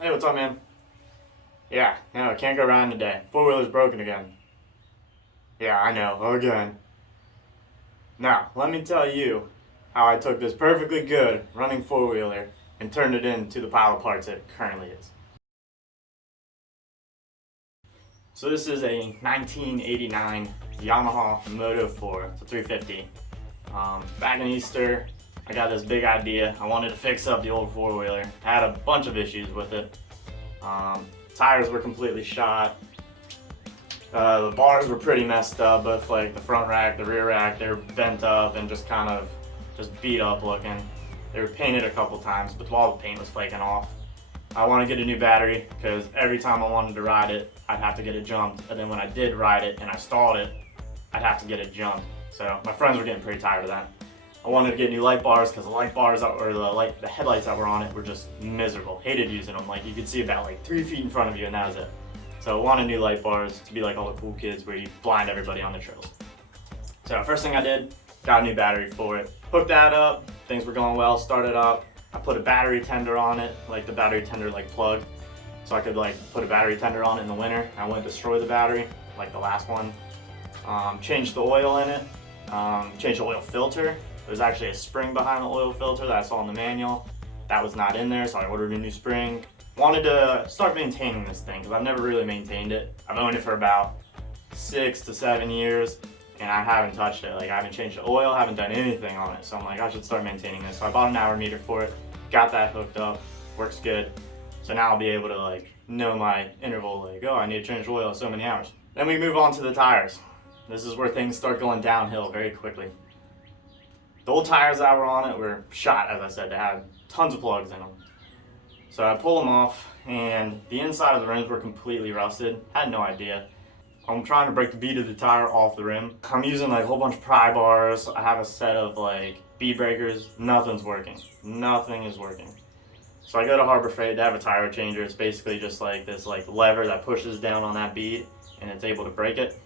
Hey, what's up, man? Yeah, no, can't go riding today. Four-wheeler's broken again. Yeah, I know, again. Now, let me tell you how I took this perfectly good running four-wheeler and turned it into the pile of parts it currently is. So this is a 1989 Yamaha Moto 4, it's a 350. Back in Easter, I got this big idea. I wanted to fix up the old four-wheeler. I had a bunch of issues with it. Tires were completely shot. The bars were pretty messed up, both like the front rack, the rear rack, they were bent up and just kind of just beat up looking. They were painted a couple times, but all the paint was flaking off. I want to get a new battery because every time I wanted to ride it, I'd have to get it jumped. And then when I did ride it and I stalled it, I'd have to get it jumped. So my friends were getting pretty tired of that. I wanted to get new light bars because the light bars or the headlights that were on it were just miserable. Hated using them. Like you could see about like 3 feet in front of you and that was it. So I wanted new light bars to be like all the cool kids where you blind everybody on the trails. So first thing I did, got a new battery for it. Hooked that up, things were going well, started up. I put a battery tender on it, like the battery tender like plug. So I could like put a battery tender on it in the winter. I wouldn't destroy the battery like the last one. Changed the oil in it, changed the oil filter. There's actually a spring behind the oil filter that I saw in the manual. That was not in there, so I ordered a new spring. Wanted to start maintaining this thing because I've never really maintained it. I've owned it for about 6 to 7 years and I haven't touched it. Like I haven't changed the oil, haven't done anything on it. So I'm like, I should start maintaining this. So I bought an hour meter for it, got that hooked up, works good. So now I'll be able to like know my interval, like, oh, I need to change the oil so many hours. Then we move on to the tires. This is where things start going downhill very quickly. The old tires that were on it were shot, as I said. They had tons of plugs in them. So I pulled them off and the inside of the rims were completely rusted. Had no idea. I'm trying to break the bead of the tire off the rim. I'm using like a whole bunch of pry bars. I have a set of like bead breakers. Nothing's working. Nothing is working. So I go to Harbor Freight. They have a tire changer. It's basically just like this like lever that pushes down on that bead and it's able to break it.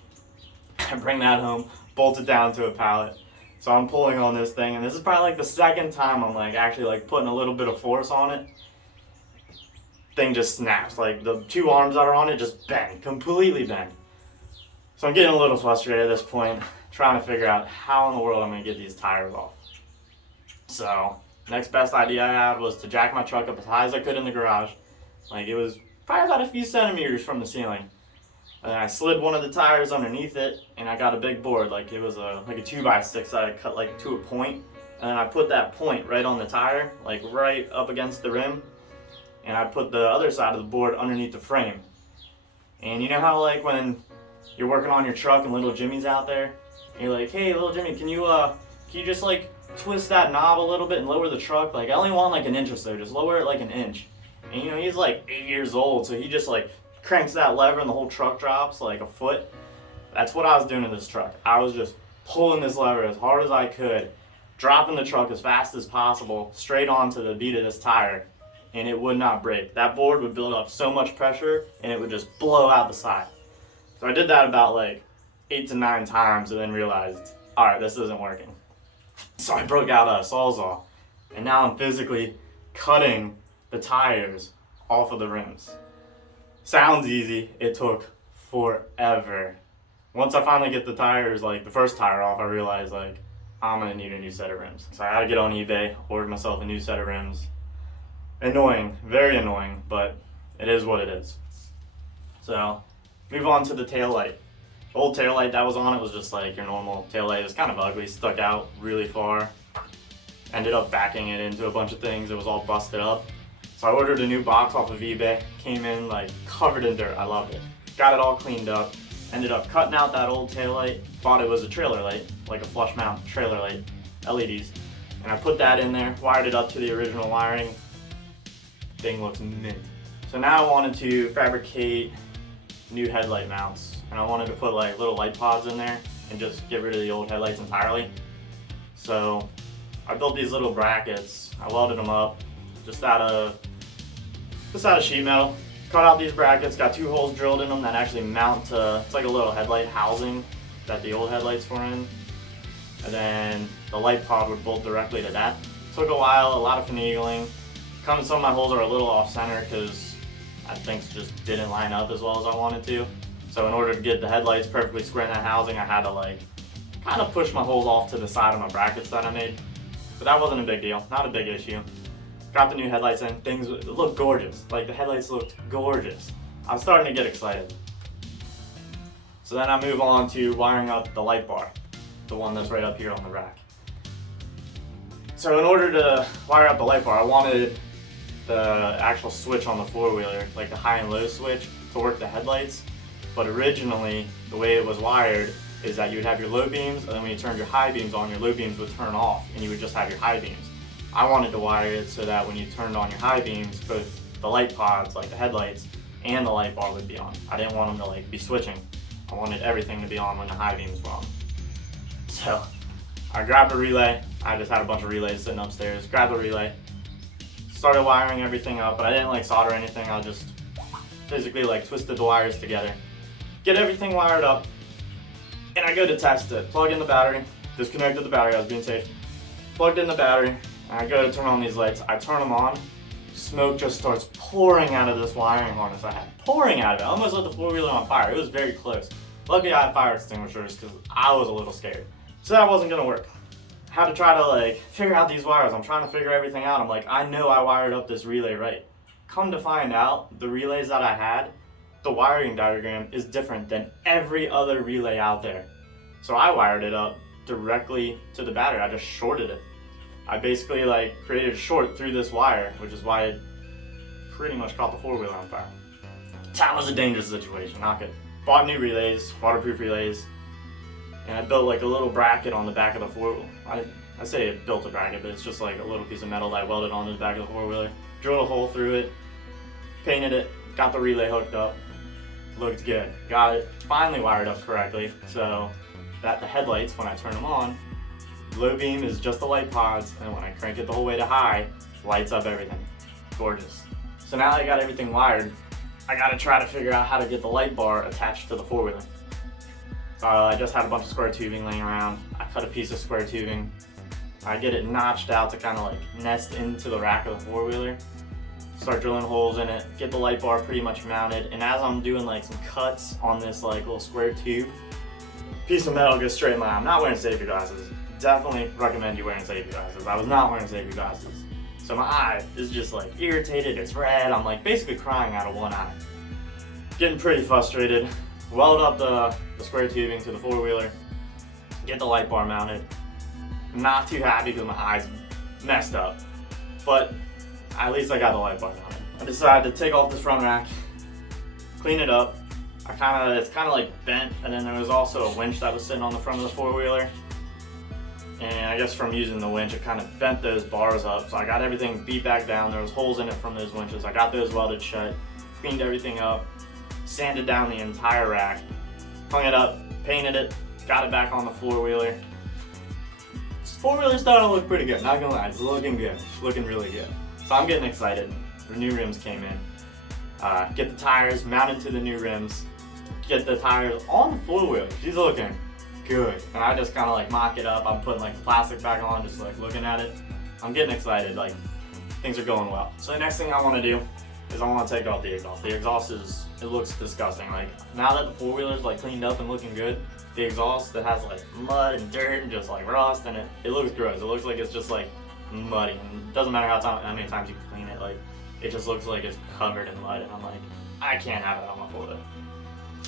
I bring that home, bolt it down to a pallet. So I'm pulling on this thing and this is probably like the second time I'm like actually like putting a little bit of force on it. Thing just snaps. Like the two arms that are on it just bend, completely bend. So I'm getting a little frustrated at this point, trying to figure out how in the world I'm going to get these tires off. So next best idea I had was to jack my truck up as high as I could in the garage. Like it was probably about a few centimeters from the ceiling. And then I slid one of the tires underneath it and I got a big board. Like it was like a 2x6 that I cut like to a point. And then I put that point right on the tire, like right up against the rim. And I put the other side of the board underneath the frame. And you know how like when you're working on your truck and little Jimmy's out there, and you're like, hey little Jimmy, can you just like twist that knob a little bit and lower the truck? Like I only want like an inch or so, just lower it like an inch. And you know, he's like 8 years old, so he just like cranks that lever and the whole truck drops like a foot. That's what I was doing in this truck. I was just pulling this lever as hard as I could, dropping the truck as fast as possible, straight onto the bead of this tire. And it would not break. That board would build up so much pressure and it would just blow out the side. So I did that about like 8 to 9 times and then realized, all right, this isn't working. So I broke out a Sawzall and now I'm physically cutting the tires off of the rims. Sounds easy, it took forever. Once I finally get the tires, like the first tire off, I realized like I'm gonna need a new set of rims. So I had to get on eBay, order myself a new set of rims. Annoying, very annoying, but it is what it is. So, move on to the taillight. The old taillight that was on it was just like your normal taillight. It was kind of ugly, stuck out really far. Ended up backing it into a bunch of things. It was all busted up. So I ordered a new box off of eBay. Came in like covered in dirt. I loved it. Got it all cleaned up. Ended up cutting out that old taillight. Thought it was a trailer light, like a flush mount trailer light, LEDs. And I put that in there, wired it up to the original wiring. Thing looks mint. So now I wanted to fabricate new headlight mounts and I wanted to put like little light pods in there and just get rid of the old headlights entirely. So I built these little brackets. I welded them up just out of sheet metal. Cut out these brackets, got 2 holes drilled in them that actually mount to, it's like a little headlight housing that the old headlights were in. And then the light pod would bolt directly to that. Took a while, a lot of finagling. Some of my holes are a little off center because things just didn't line up as well as I wanted to. So in order to get the headlights perfectly square in that housing, I had to like kind of push my holes off to the side of my brackets that I made. But that wasn't a big deal, not a big issue. Got the new headlights in, things looked gorgeous. Like the headlights looked gorgeous. I was starting to get excited. So then I move on to wiring up the light bar, the one that's right up here on the rack. So in order to wire up the light bar, I wanted the actual switch on the four-wheeler, like the high and low switch, to work the headlights. But originally, the way it was wired is that you would have your low beams, and then when you turned your high beams on, your low beams would turn off, and you would just have your high beams. I wanted to wire it so that when you turned on your high beams, both the light pods, like the headlights, and the light bar would be on. I didn't want them to like be switching. I wanted everything to be on when the high beams were on. So I grabbed a relay. I just had a bunch of relays sitting upstairs. Grabbed the relay, started wiring everything up, but I didn't like solder anything. I just physically like twisted the wires together, get everything wired up, and I go to test it. Plug in the battery, disconnected the battery, I was being safe. Plugged in the battery, and I go to turn on these lights. I turn them on, smoke just starts pouring out of this wiring harness I had. Pouring out of it, I almost lit the four-wheeler on fire. It was very close. Luckily I had fire extinguishers because I was a little scared. So that wasn't gonna work. I had to try to like figure out these wires. I'm trying to figure everything out. I'm like, I know I wired up this relay right. Come to find out, the relays that I had, the wiring diagram is different than every other relay out there. So I wired it up directly to the battery. I just shorted it. I basically like created a short through this wire, which is why it pretty much caught the four-wheeler on fire. That was a dangerous situation, not good. Bought new relays, waterproof relays, and I built like a little bracket on the back of the four-wheeler. I say I built a bracket, but it's just like a little piece of metal that I welded onto the back of the four-wheeler. Drilled a hole through it, painted it, got the relay hooked up. Looked good. Got it finally wired up correctly so that the headlights, when I turn them on, low beam is just the light pods, and when I crank it the whole way to high, lights up everything. Gorgeous. So now that I got everything wired, I gotta try to figure out how to get the light bar attached to the four-wheeler. I just had a bunch of square tubing laying around. I cut a piece of square tubing. I get it notched out to kind of like nest into the rack of the four-wheeler. Start drilling holes in it, get the light bar pretty much mounted, and as I'm doing like some cuts on this like little square tube, piece of metal goes straight in my eye. I'm not wearing safety glasses. Definitely recommend you wearing safety glasses. I was not wearing safety glasses. So my eye is just like irritated, it's red, I'm like basically crying out of one eye. Getting pretty frustrated. Weld up the square tubing to the four-wheeler, get the light bar mounted. Not too happy because my eye's messed up, but at least I got the light bar mounted. I decided to take off this front rack, clean it up. It's kind of like bent, and then there was also a winch that was sitting on the front of the four-wheeler. And I guess from using the winch, it kind of bent those bars up. So I got everything beat back down. There was holes in it from those winches. I got those welded shut, cleaned everything up, sanded down the entire rack, hung it up, painted it, got it back on the four-wheeler. This four-wheeler's starting to look pretty good, not gonna lie, it's looking good, it's looking really good. So I'm getting excited. The new rims came in. Get the tires mounted to the new rims, get the tires on the four-wheeler. She's looking good. And I just kind of like mock it up. I'm putting like the plastic back on, just like looking at it. I'm getting excited, like things are going well. So the next thing I want to do is I want to take off the exhaust. The exhaust it looks disgusting. Like now that the four-wheeler's like cleaned up and looking good, the exhaust that has like mud and dirt and just like rust and it looks gross. It looks like it's just like muddy. And it doesn't matter how many times you clean it, like it just looks like it's covered in mud. And I'm like, I can't have it on my four-wheeler.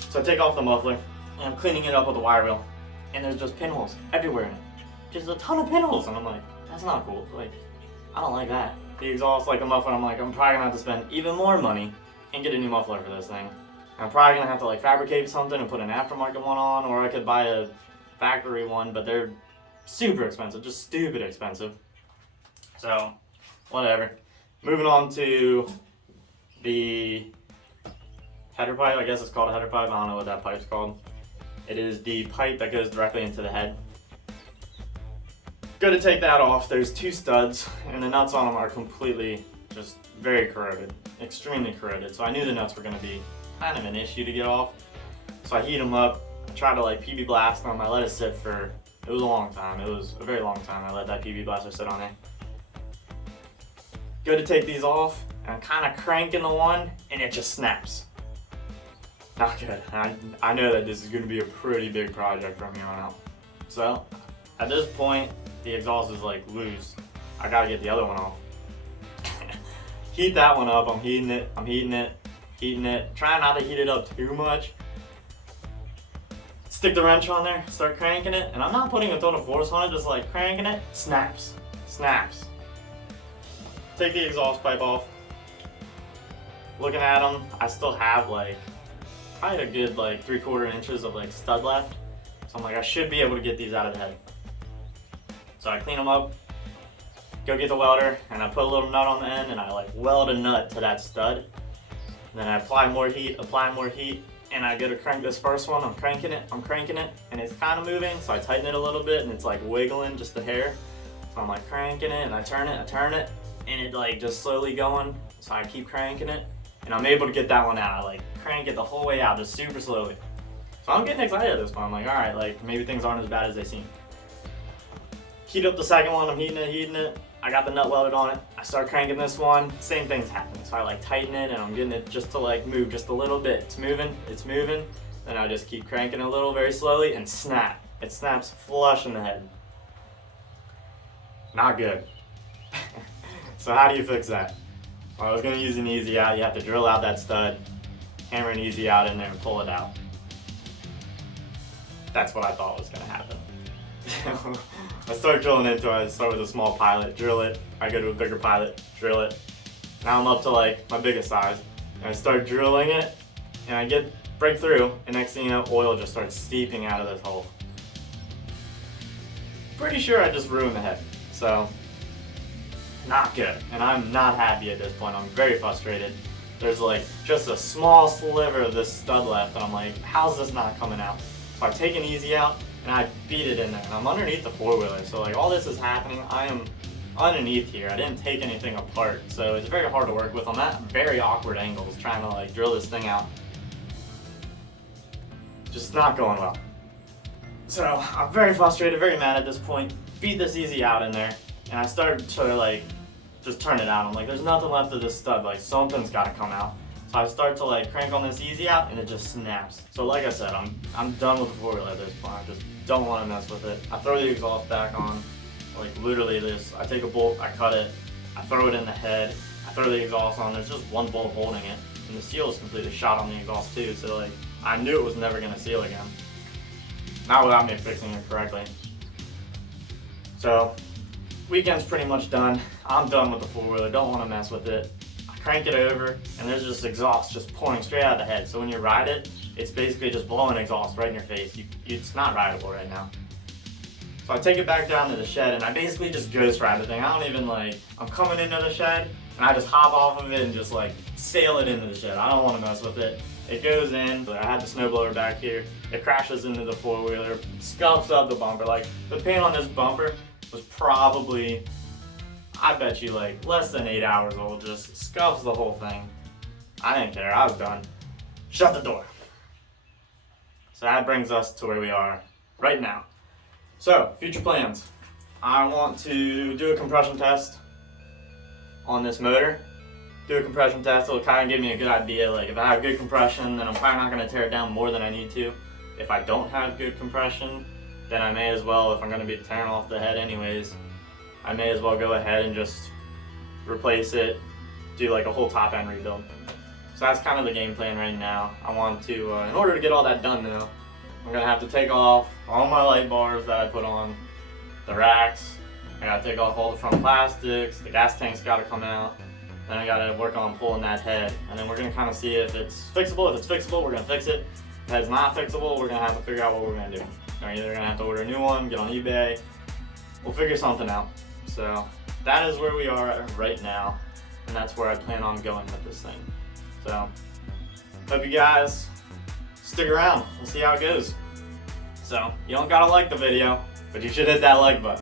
So I take off the muffler and I'm cleaning it up with a wire wheel. And there's just pinholes everywhere in it. Just a ton of pinholes. And I'm like, that's not cool. Like, I don't like that. The exhaust, like the muffler, I'm like, I'm probably gonna have to spend even more money and get a new muffler for this thing. I'm probably gonna have to like fabricate something and put an aftermarket one on, or I could buy a factory one, but they're super expensive, just stupid expensive. So, whatever. Moving on to the header pipe. I guess it's called a header pipe. I don't know what that pipe's called. It is the pipe that goes directly into the head. Go to take that off. There's two studs, and the nuts on them are completely just very corroded, extremely corroded. So I knew the nuts were going to be kind of an issue to get off. So I heat them up, I tried to like PB blast them. I let it sit for, it was a long time. It was a very long time I let that PB blaster sit on there. go to take these off, and I'm kind of cranking the one, and it just snaps. Not good. I know that this is going to be a pretty big project from here on out. So, at this point, the exhaust is like loose. I gotta get the other one off. Heat that one up. I'm heating it. Trying not to heat it up too much. Stick the wrench on there, start cranking it, and I'm not putting a ton of force on it, just like cranking it. Snaps. Take the exhaust pipe off. Looking at them, I still have like probably a good like 3/4 inches of like stud left. So I'm like, I should be able to get these out of the head. So I clean them up, go get the welder, and I put a little nut on the end, and I like weld a nut to that stud. And then I apply more heat, and I go to crank this first one. I'm cranking it, and it's kind of moving, so I tighten it a little bit, and it's like wiggling just a hair. So I'm like cranking it, and I turn it, and it like just slowly going. So I keep cranking it, and I'm able to get that one out. I like crank it the whole way out, just super slowly. So I'm getting excited at this point. I'm like, all right, like maybe things aren't as bad as they seem. Heat up the second one, I'm heating it. I got the nut welded on it. I start cranking this one, same thing's happening. So I like tighten it, and I'm getting it just to like move just a little bit. It's moving. Then I just keep cranking a little very slowly, and snap. It snaps flush in the head. Not good. So how do you fix that? Well, I was gonna use an easy out. You have to drill out that stud, hammer an easy out in there, and pull it out. That's what I thought was gonna happen. I start drilling into it. I start with a small pilot, drill it. I go to a bigger pilot, drill it. Now I'm up to like my biggest size. And I start drilling it, and I break through, and next thing you know, oil just starts seeping out of this hole. Pretty sure I just ruined the head. So, not good. And I'm not happy at this point. I'm very frustrated. There's like just a small sliver of this stud left, and I'm like, how's this not coming out? So I take an easy out, and I beat it in there, and I'm underneath the four-wheeler. So like all this is happening, I am underneath here. I didn't take anything apart, so it's very hard to work with. I'm at very awkward angles trying to like drill this thing out. Just not going well. So I'm very frustrated, very mad at this point. Beat this easy out in there, and I start to like just turn it out. I'm like, there's nothing left of this stud, like something's gotta come out. So I start to like crank on this easy out, and it just snaps. So like I said, I'm done with the four-wheeler at this point. I just don't want to mess with it. I throw the exhaust back on, like literally this. I take a bolt, I cut it, I throw it in the head, I throw the exhaust on. There's just one bolt holding it, and the seal is completely shot on the exhaust too. So like I knew it was never gonna seal again. Not without me fixing it correctly. So weekend's pretty much done. I'm done with the four-wheeler. Don't want to mess with it. Crank it over, and there's just exhaust just pouring straight out of the head. So when you ride it, it's basically just blowing exhaust right in your face. It's not rideable right now. So I take it back down to the shed, and I basically just ghost ride the thing. I don't even like, I'm coming into the shed, and I just hop off of it and just like sail it into the shed. I don't want to mess with it. It goes in, I had the snowblower back here. It crashes into the four-wheeler, scuffs up the bumper. Like the paint on this bumper was probably, I bet you like less than 8 hours old, just scuffs the whole thing. I didn't care, I was done. Shut the door. So that brings us to where we are right now. So, future plans. I want to do a compression test on this motor. Do a compression test, it'll kind of give me a good idea. Like if I have good compression, then I'm probably not going to tear it down more than I need to. If I don't have good compression, then I may as well, if I'm going to be tearing off the head anyways, I may as well go ahead and just replace it, do like a whole top end rebuild. So that's kind of the game plan right now. I want to, in order to get all that done though, I'm gonna have to take off all my light bars that I put on, the racks, I gotta take off all the front plastics, the gas tank's gotta come out, then I gotta work on pulling that head, and then we're gonna kind of see if it's fixable. If it's fixable, we're gonna fix it. If it's not fixable, we're gonna have to figure out what we're gonna do. We're either gonna have to order a new one, get on eBay, we'll figure something out. So that is where we are right now, and that's where I plan on going with this thing. So hope you guys stick around. We'll see how it goes. So you don't gotta like the video, but you should hit that like button.